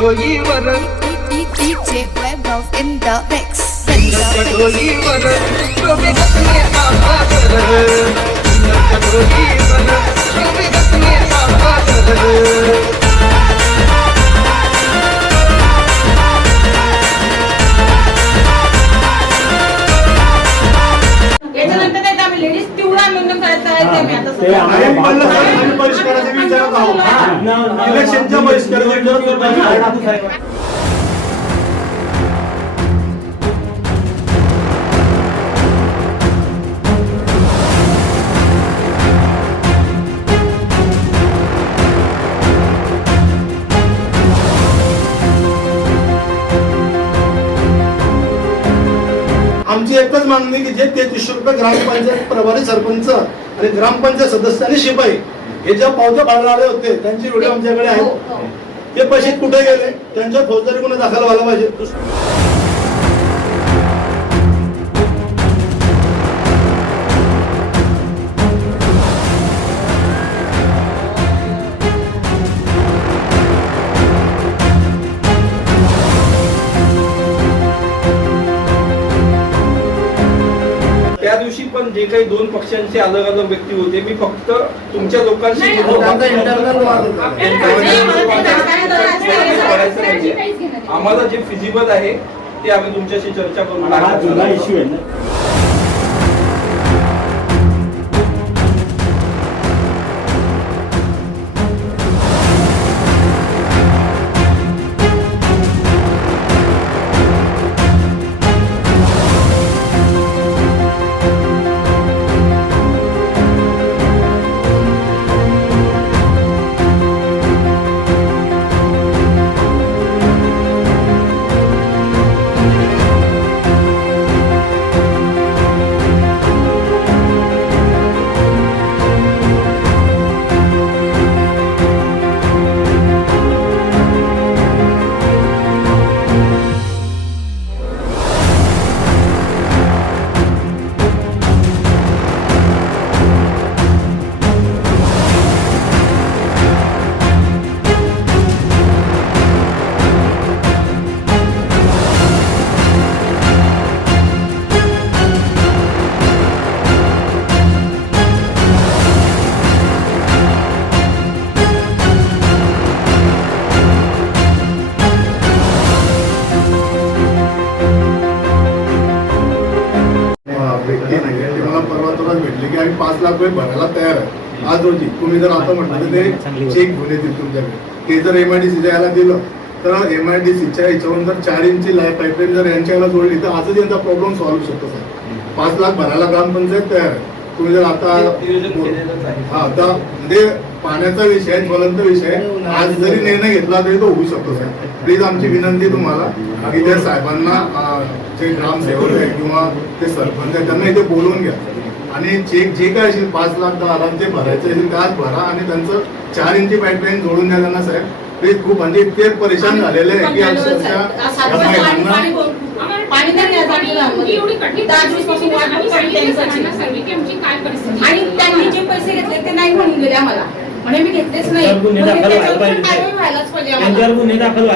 डोईवर DJ Webov in the mix. सुंदरच्या डोईवर शोभे घातले आभार सुंदरच्या डोईवर शोभे घातले आभार याच्यानंतर नाही का आम्ही लेडीज पिवळा नोंदणी करायचा आहे ते मी आता ते आम्हाला आम्ही पाहिलं पाहिलं साहेब, आम्ही बहिष्काराचे विचारत आहोत आमची एकच मागणी की जे तेहतीसशे रुपये ग्रामपंचायत प्रभारी सरपंच आणि ग्रामपंचायत सदस्य आणि शिपाई हे ज्या पावत्या पाळणारे होते त्यांचे व्हिडिओ आमच्याकडे हो, आहेत हो. ते पैसे कुठे गेले? त्यांच्या फौजदारी गुन्हा दाखल व्हायला पाहिजे. जे काही दोन पक्षांचे अलग अलग व्यक्ती होते मी फक्त तुमच्या लोकांशी. आम्हाला जे फिजिबल आहे ते आम्ही तुमच्याशी चर्चा करून हा जुना इश्यू आहे ना. रुपये भरायला तयार आहे आज रोजी. तुम्ही जर आता म्हटलं तर ते चेक घेऊन येतील तुमच्याकडे. ते जर एम आय डी सीच्या याला दिलं तर एम आय डी सीच्या याच्यावरून जर चार इंची लाईफ पाईपलाईन जर यांच्या याला जोडली तर आजच यांचा प्रॉब्लेम सॉल्व्ह शकतो सर पाच लाख भरायला ग्रामपंचायत तयार आहे. तुम्ही जर आता. हा आता म्हणजे पाण्याचा विषय ज्वलंत विषय आहे. आज जरी निर्णय घेतला तरी तो होऊ शकतो सर प्लीज आमची विनंती तुम्हाला. की त्या साहेबांना जे ग्रामसेवक आहे किंवा ते सरपंच आहे त्यांना इथे बोलवून घ्या. आणि चेक जे काय असेल पाच लाख दहा लाख जे भरायचे असेल ते आज भरा आणि त्यांचं चार इंची पाईपलाईन जोडून द्या त्यांना साहेब. प्लीज खूप म्हणजे इतके परेशान झालेले आहे की अक्षरशः नाही आम्हाला. आणि त्यांनी जे पैसे घेतले ते नाही म्हणून गेले आम्हाला. म्हणे मी घेतलेच नाही. त्यांच्यावर गुन्हे म्हणजे दाखल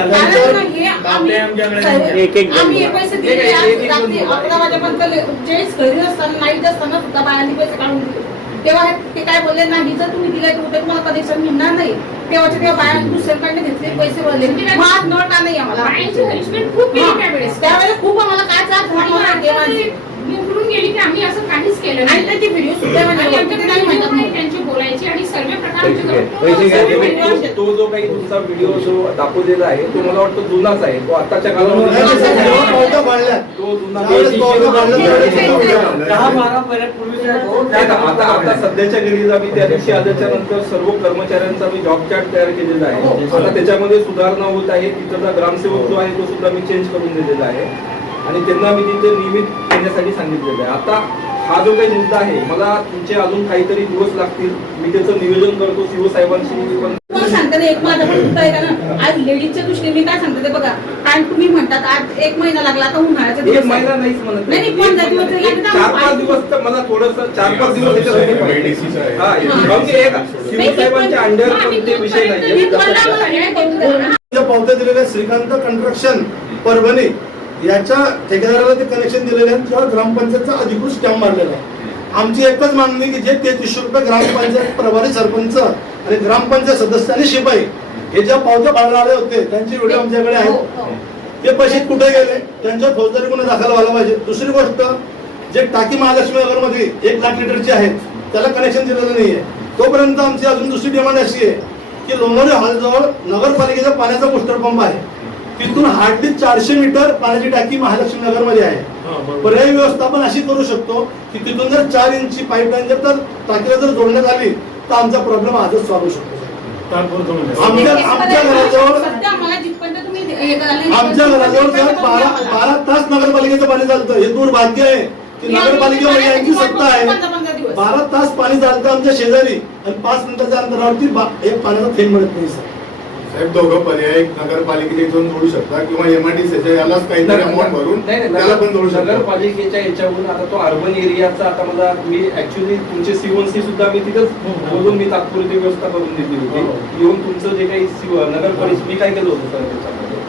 तेव्हा ते काय बोलले नाही जर तुम्ही दिले तर तुम्हाला कनेक्शन मिळणार नाही. तेव्हाच्या तेव्हा बायांनी दुसऱ्यांकडे घेतले पैसे भरले. का नाही आम्हाला. त्यावेळेला खूप आम्हाला काय त्रास झाला? गेली की आम्ही असं काहीच केलं नाही. त्याची व्हिडिओ सुद्धा आणि म्हणजे आमच्याकडे नाही. त्यांची बोलायची आणि सर्व प्रकार. आमच्याकडे तो- जो काही तुमचा व्हिडिओ जो दाखवलेला आहे तो मला वाटतं जुनाच आहे. तो आताच्या काळामध्ये तो जुना. दहा बारा महिन्यापूर्वीचा नाही ना, आता आता सध्याच्या घरी आम्ही त्या दिवशी आल्याच्यानंतर सर्व कर्मचाऱ्यांचा मी जॉब चार्ट तयार केलेला आहे. आता त्याच्यामध्ये सुधारणा होत आहे. तिथला ग्रामसेवक जो आहे तो सुद्धा मी चेंज करून दिलेला आहे. आणि त्यांना मी तिथे नियमित येण्यासाठी सांगितलेलं आहे. आता हा जो काही मुद्दा आहे मला तुमचे अजून काहीतरी दिवस लागतील. मी त्याचं नियोजन करतो सीओ साहेबांशी पण तुम्हाला सांगते एक माझं पण उत्तर आहे का ना? आज लेडीजच्या दृष्टीने मी काय सांगते ते बघा. कारण तुम्ही म्हणतात आज एक महिना लागला आता उन्हाळ्याचा दिवस एक आहे. महिना नाहीच म्हणत नाही. चार पाच दिवस तर मला थोडस चार पाच दिवस. हा सीओ साहेबांच्या अंडर पण ते विषय नाही पावत्या दिलेल्या श्रीकांत कन्स्ट्रक्शन परभणी. याच्या ठेकेदाराला ते कनेक्शन दिलेले आहेत किंवा ग्रामपंचायतचा अधिकृत स्टॅम्प मारलेला आहे. आमची एकच मागणी की जे तेहतीसशे रुपये ग्रामपंचायत प्रभारी सरपंच आणि ग्रामपंचायत सदस्य आणि शिपाई हे ज्या पावत्या भाडला आले होते त्यांचे व्हिडिओ आमच्याकडे हो, आहेत हो. ते पैसे कुठे गेले? त्यांच्यावर फौजदारी गुन्हा दाखल व्हायला पाहिजे. दुसरी गोष्ट जे टाकी महालक्ष्मी नगरमध्ये एक लाख लिटरची आहेत त्याला कनेक्शन दिलेलं नाहीये. तोपर्यंत आमची अजून दुसरी डिमांड अशी आहे की लोणारी हॉलजवळ नगरपालिकेचा पाण्याचा बुस्टर पंप आहे. तिथून हार्डली चारशे मीटर पाण्याची टाकी महालक्ष्मी नगरमध्ये आहे पर्यायी व्यवस्थापन अशी करू शकतो की तिथून जर चार इंची पाईपलाईन जर तर टाकीला जर जोडण्यात आली तर आमचा प्रॉब्लेम आजच सॉल्व्ह होऊ शकतो आमच्या आमच्या घराजवळ आमच्या घराजवळ बारा बारा तास नगरपालिकेचं पाणी चालतं हे दुर्भाग्य आहे की नगरपालिकेमध्ये यांची सत्ता आहे. बारा तास पाणी चालतं आमच्या शेजारी आणि पाच मिनिटाच्या अंतरावरती एक पाण्याचा थेंब मिळत नाही सर साहेब दोघं पर्याय नगरपालिकेच्या इथून जोडू शकता किंवा एमआयडीसीच्या यालाच काहीतरी अमाऊंट भरून त्याला पण जोडू शकता. नगरपालिकेच्या याच्यावरून आता तो अर्बन एरियाचा आता मला मी ऍक्च्युली तुमचे सीओसी सुद्धा मी तिथंच बोलून मी तात्पुरती व्यवस्था करून दिली होती. येऊन तुमचं जे काही नगर परिषद मी काय केलं होतं सर त्याच्यामध्ये?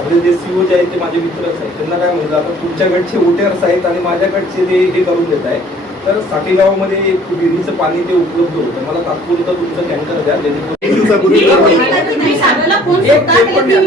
आपले जे सीओ जे आहेत ते माझे मित्रच आहेत. त्यांना काय म्हणलं आता तुमच्याकडचे वोटर्स आहेत आणि माझ्याकडचे ते हे करून देत आहे तर साठेगावमध्ये विहिरीचं पाणी ते उपलब्ध होतं. मला तात्पुरतं तुमचं टँकर द्या जेणेकरून एक दिवसापूर्वी मी बोलले की तुम्ही साधाला फोन सुद्धा केला तीन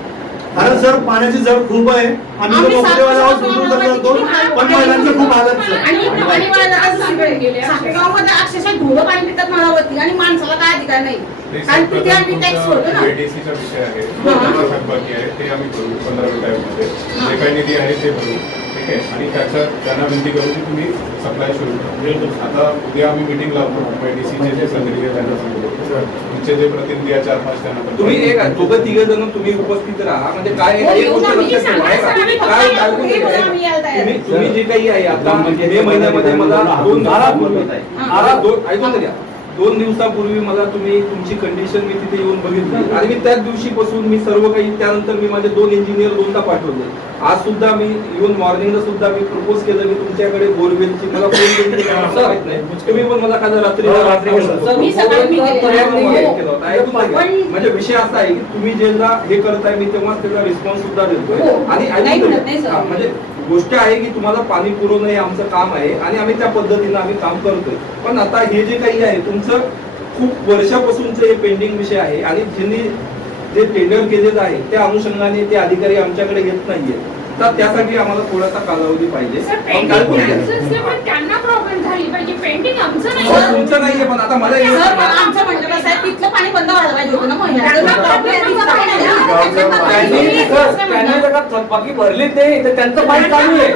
वर्षापासून सुरू आम्हाला करतो. किती हाल पण महिलांचे खूप हालत साखरेगावमध्ये अक्षरशः ढोरं पाणी पितात मनावरती आणि माणसाला काय अधिकार नाही. कारण तिथे आम्ही टॅक्स ना. विषय आहे. हा. आहे. ते आम्ही करू पंधरा मिनिटांमध्ये जे काही निधी आहे ते भरू. ठीक आहे आणि त्याचा त्यांना विनंती करू की तुम्ही सप्लाय सुरू करा आता उद्या आम्ही मिटिंग लावतो एडीसीचे जे संघटने आहे त्यांना सांगतो तुमचे जे प्रतिनिधी आहे चार पाच त्यांना तुम्ही एक दोघं तिघ जण तुम्ही उपस्थित राहा म्हणजे काय हो. तुम्ही तुम्ही जे काही आहे आता मे महिन्यामध्ये मला दोन दोन ऐकून घ्या दोन दिवसापूर्वी मला तुम्ही तुमची कंडिशन मी तिथे येऊन बघितली. आणि मी त्याच दिवशीपासून मी सर्व काही त्यानंतर मी माझे दोन इंजिनियर दोनदा पाठवले. आज सुद्धा मी इव्हन मॉर्निंगला सुद्धा मी प्रपोज केलं की तुमच्याकडे बोरवेलची मला फोन माहीत नाही? तुम्ही पण मला काल रात्री घ्या. पण- म्हणजे विषय असा आहे की तुम्ही जेव्हा हे करताय मी तेव्हाच त्याचा रिस्पॉन्स सुद्धा देतोय. हो. आणि. हा, म्हणजे गोष्ट आहे की तुम्हाला पाणी पुरवणं हे आमचं काम आहे आणि आम्ही त्या पद्धतीनं आम्ही काम करतोय. पण आता हे जे काही आहे तुमचं खूप वर्षापासूनचं हे पेंडिंग विषय आहे आणि ज्यांनी जे टेंडर केलेलं आहे त्या अनुषंगाने ते अधिकारी आमच्याकडे येत नाहीये. तर त्यासाठी आम्हाला थोडासा कालावधी पाहिजे. हो, तुमचं नाहीये पण आता मला नाही, थकबाकी भरली ते तर त्यांचं पाणी चालू आहे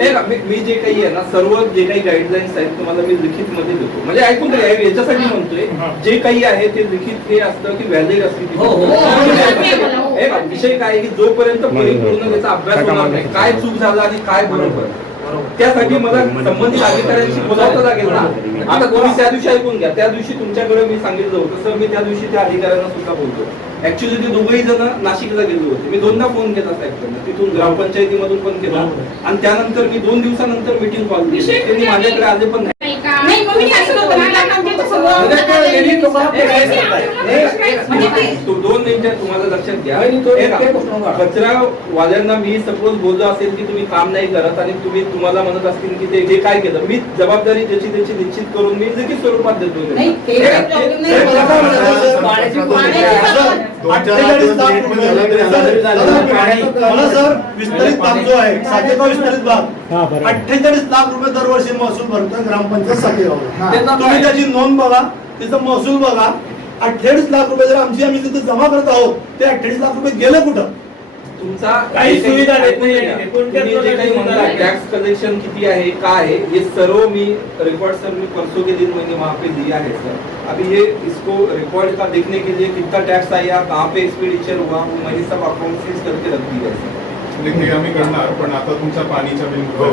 हे मी जे काही आहे ना सर्व जे काही गाईडलाईन्स आहेत तुम्हाला मी लिखित मध्ये देतो म्हणजे ऐकून घ्या याच्यासाठी म्हणतोय जे काही आहे ते लिखित हे असतं की व्हॅलिड असते. हो, हो. हे विषय काय आहे की जोपर्यंत परिपूर्ण त्याचा अभ्यास होणार नाही काय चूक झाला आणि काय बरोबर त्यासाठी मला संबंधित अधिकाऱ्यांशी बोलावं लागेल ना. आता तुम्ही त्या दिवशी ऐकून घ्या. त्या दिवशी तुमच्याकडे मी सांगितलं होतं. सर मी त्या दिवशी त्या अधिकाऱ्यांना सुद्धा बोलतो ऍक्च्युली ते दोघही जण नाशिकला गेले होते. मी दोनदा फोन केला साहेबांना तिथून ग्रामपंचायतीमधून पण केला. आणि त्यानंतर मी दोन दिवसानंतर मिटिंग कॉल. केली त्यांनी माझ्याकडे आले पण दोन मिनिटं तुम्हाला लक्षात घ्या. हे. कचरा वाल्यांना मी सपोज बोललो असेल की तुम्ही काम नाही करत आणि तुम्ही तुम्हाला म्हणत असतील की ते हे काय केलं मी जबाबदारी त्याची त्याची निश्चित करून मी लिखित स्वरूपात देतो नाही, ते हे का? दोन चार अठ्ठेचाळीस लाख रुपये जो दरवर्षी महसूल भरतो ग्रामपंचायत हा. तुम्ही त्याची नोंद बघा. तिचा महसूल बघा अठ्ठेचाळीस लाख रुपये जर आमची आम्ही तिथे जमा करत आहोत ते अठ्ठेचाळीस लाख रुपये गेले कुठं? तुमचा काही सुविधा देत नाही. टॅक्स कलेक्शन किती आहे काय आहे ये सर्व मी रिकॉर्ड सर मैं परसों के दिन मैंने वहाँ पे दिया है सर अभी ये इसको रिकॉर्ड का देखने के लिए कितना टैक्स आया कहाँ पे एक्सपेंडिचर हुआ वो मैंने सब अकाउंट सीज करके रख दिया है सर म्हणजे ते आम्ही करणार पण आता तुमचा पाणीचा बिल हो, हो.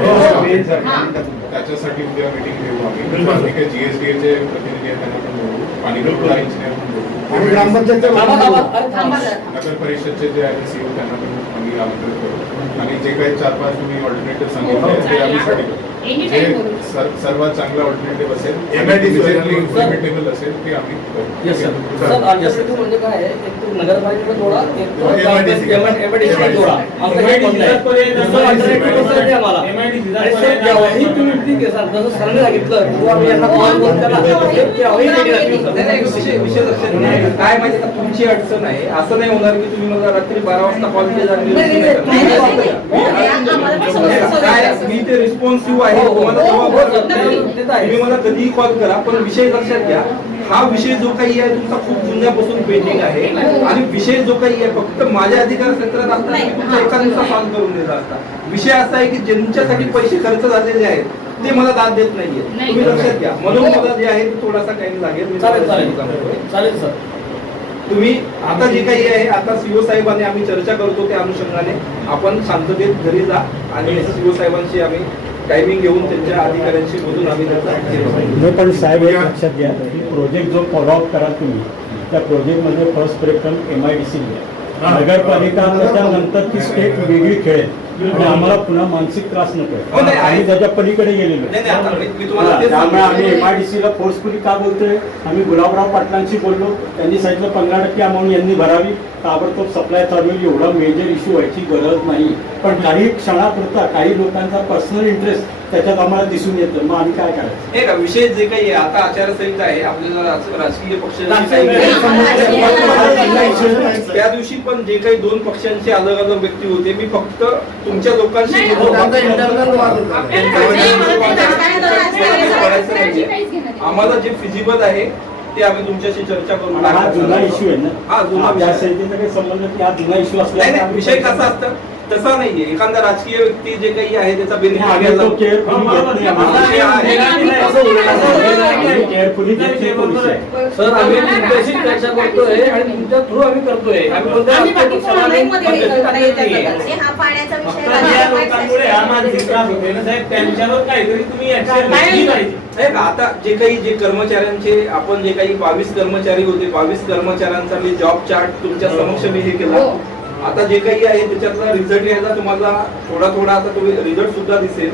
त्याच्यासाठी उद्या मीटिंग घेऊ आम्ही. आम्ही काही चे प्रतिनिधी आहेत त्यांना पण बोलू. पाणी पुरवठा इंजिनियर बोलू. नगर परिषदचे जे आहेत सीओ त्यांना पण आम्ही आमंत्रित करू. आणि जे काही चार पाच तुम्ही ऑल्टरनेटिव्ह सांगितले ते आम्ही स्टडी करू. Any जे सर्वात चांगला ऑल्टरनेटिव्ह असेल. इम्प्लिमेंटेबल असेल ते आम्ही म्हणजे काय हे माहिती तुमची अडचण आहे असं नाही होणार की तुम्ही मला रात्री बारा वाजता कॉल केला मी ते रिस्पॉन्सिव्ह आहे हो, हो, तुम्हाला हो, हो, करता. तुम्ही मला कधीही कॉल करा पण विषय लक्षात घ्या. हा विषय जो काही आहे तुमचा खूप जुन्यापासून पेंडिंग आहे. आणि विषय जो काही आहे फक्त माझ्या अधिकार क्षेत्रात असताना मी हा. एका दिवसात सॉल्व्ह करून दिला असता विषय असा आहे की ज्यांच्यासाठी पैसे खर्च झालेले आहेत ते मला दाद देत नाहीये. नाही. तुम्ही लक्षात घ्या. म्हणून मला जे आहे ते थोडासा टाइम लागेल. मी चालेल चालेल. चालेल सर. तुम्ही आता जे काही आहे आता सीओ साहेबांनी आम्ही चर्चा करतो त्या अनुषंगाने. आपण शांततेत घरी जा आणि सीओ साहेबांशी आम्ही टायमिंग घेऊन त्यांच्या अधिकाऱ्यांशी बोलून आम्ही त्याचा हे पण साहेब एक लक्षात घ्या. की प्रोजेक्ट जो फॉलोअप कराल तुम्ही त्या प्रोजेक्टमध्ये first preference M I D C नगरपालिका त्याच्यानंतर ती स्टेट वेगळी खेळेल. आम्हाला पुन्हा मानसिक त्रास हो, नको आहे. आम्ही त्याच्या पलीकडे गेलेलो हा, त्यामुळे. आम्ही एम आय डी सीला फोर्सफुली का बोलतोय? आम्ही गुलाबराव पाटलांशी बोललो. त्यांनी सांगितलं पंधरा टक्के अमाऊंट यांनी भरावी. ताबडतोब सप्लाय चालू होईल. एवढा मेजर इश्यू व्हायची गरज नाही. पण काही क्षणापुरता काही लोकांचा पर्सनल इंटरेस्ट त्याच्यात आम्हाला दिसून येतं. मग आम्ही काय करायचं? हे का विषय जे काही आहे आता आचारसंहिता आहे आपल्याला राजकीय पक्ष- त्या दिवशी पण जे काही दोन पक्षांचे अलग अलग व्यक्ती होते मी फक्त तुमच्या लोकांशी. आम्हाला जे फिजिबल आहे ते आम्ही तुमच्याशी चर्चा करून आणि हा जुना इश्यू आहे हा, जुना ना आहे. संहितेचा काही संबंध नाही हा जुना विषय कसा असतं? तसा नाहीये. एखादा राजकीय व्यक्ती जे काही आहे त्याचा. सर आम्ही तुमच्याशी चर्चा करतोय आणि तुमच्या थ्रू आम्ही करतोय. हे. हा हा आता जे काही जे कर्मचाऱ्यांचे आपण जे काही बावीस कर्मचारी होते बावीस कर्मचाऱ्यांचा मी जॉब चार्ट तुमच्या समक्ष मी हे केला. हो. आता जे काही आहे त्याच्यातला रिझल्ट यायचा तुम्हाला थोडा थोडा आता तुम्ही रिझल्ट सुद्धा दिसेल.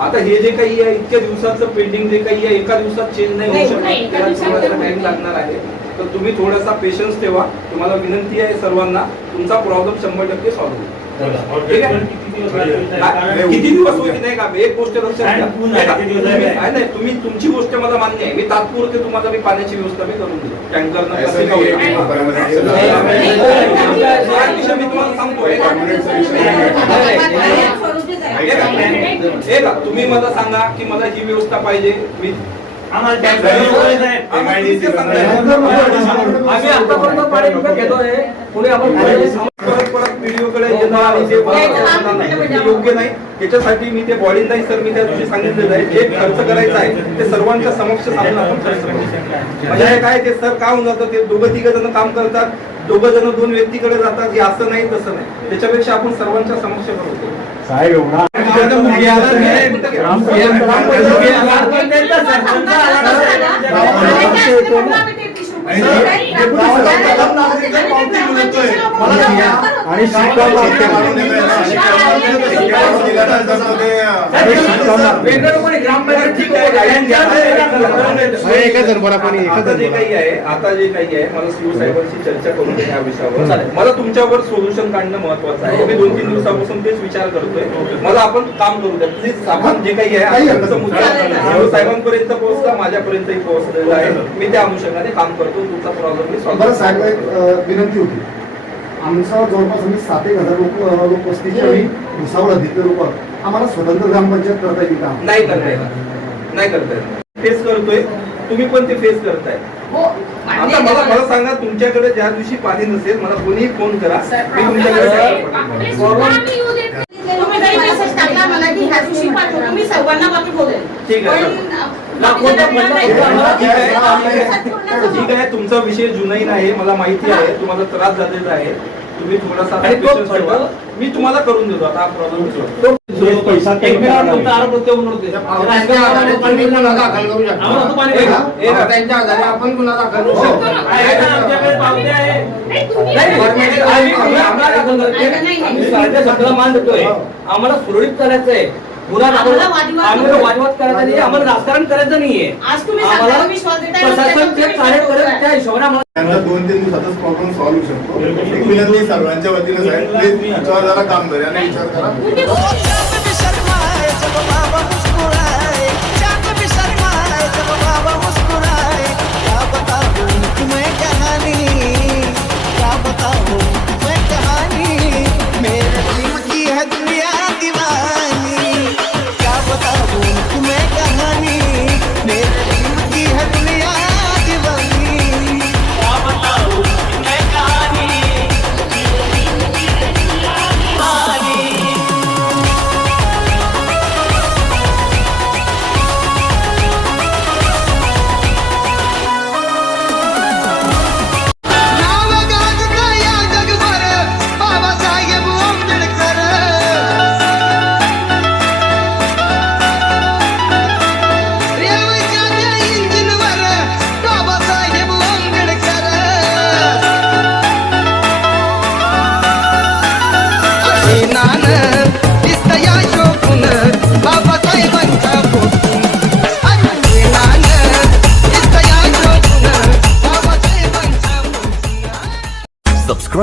आता हे जे काही आहे इतक्या दिवसाचं पेंडिंग जे काही आहे एका दिवसात चेंज नाही होऊ शकत. त्याला थोडासा टाइम लागणार आहे. तर तुम्ही थोडासा पेशन्स ठेवा. तुम्हाला विनंती आहे सर्वांना. तुमचा प्रॉब्लेम शंभर टक्के सॉल्व्ह होईल. ठीक आहे? काय- किती दिवस होती नाही का एक गोष्ट लक्षात घ्या नाही तुम्ही- आहे? नाही, नाही तुम्ही तुमची गोष्ट मला मान्य आहे मी तात्पुरते तुम्हाला मी पाण्याची व्यवस्था मी करून देईल टँकर मी तुम्हाला सांगतोय. हे? हे तुम्ही मला सांगा की मला ही व्यवस्था पाहिजे मी आम्हाला. आम्ही आतापर्यंत पाणी विकत घेतोय पुढे आपण परत परत व्हिडिओकडे आणि ते. म्हणजे योग्य नाही त्याच्यासाठी मी ते बॉडी नाही सर मी त्या दिवशी सांगितलेलं आहे जे खर्च करायचं आहे ते सर्वांच्या समक्ष सांगून आपण खर्च म्हणजे हे काय ते सर काय होऊन जातं ते दोघं तिघ जण काम करतात दोघं जण दोन व्यक्तीकडे जातात हे असं नाही तसं नाही त्याच्यापेक्षा आपण सर्वांच्या समक्ष करू साहेब एवढा ग्रामपंचायत कोणी एकच आता जे. काही आहे आता जे काही आहे मला सीओ साहेबांशी चर्चा करून घ्या या विषयावर. चालेल. मला तुमच्यावर सोल्युशन काढणं महत्वाचं आहे. मी दोन तीन दिवसापासून तेच विचार करतोय. मला आपण काम करू द्या. प्लीज आपण जे काही आहे मुद्दा साहेबांपर्यंत पोहोचला माझ्यापर्यंतही पोहोचलेला आहे मी त्या अनुषंगाने काम करतो. तुमचा प्रॉब्लेम बरं साहेब एक, विनंती विनंती होती. आमचा जवळपास आम्ही सात एक हजार लोक लोक वस्तीचे आणि भुसावळ अधिकले लोक आम्हाला स्वतंत्र ग्रामपंचायत करता येईल का? नाही करता येणार नाही करता येणार फेस करतोय. तुम्ही पण ते फेस करताय. हो आता मला मला. मला सांगा तुमच्याकडे ज्या दिवशी पाणी नसेल मला कोणीही फोन करा. मी तुमच्याकडे प्रॉब्लेम जायला आपले पाठवतो. सुद्धा आम्ही येऊ देत नाही. तुम्ही जरी मेसेज टाकला मला की ह्या दिवशी पाठवतो मी सर्वांना पाठवून बोलेल ठीक आहे, ठीक तुमचा विषय जुनाही नाही मला माहिती आहे तुम्हाला त्रास झालेला आहे तुम्ही थोडासा आता आणि तो patience ठेवा. फंड- मी तुम्हाला करून देतो आता हा प्रॉब्लेम जो पैसा एकमेकावर. आरोप. त्यांच्या आधारे तुम्ही गुन्हा दाखल करू शकता. आम्हाला तो पाणी द्या. का? का? त्यांच्या आधारे आपण गुन्हा दाखल करू. शकतो आहे ना, आमच्याकडे आहे. नाही, तुम्ही? आम्ही दाखल करतोय. नाही, नाही, नाही. आम्ही सगळं मान देतोय. आम्हाला सुरळीत करायचं आहे गुन्हा दाखल आम्हाला करायचा नाही आम्हाला राजकारण करायचं नाहीये. आज तुम्ही आम्हाला प्रशासन कार्य. त्या हिशोबाने आम्हाला त्यांना दोन तीन दिवसातच प्रॉब्लेम सॉल्व्ह होऊ शकतो. एक विनंती सर्वांच्या वतीने साहेब प्लीज याच्यावर जरा गांभीर्याने विचार करा. तुम्ही नाव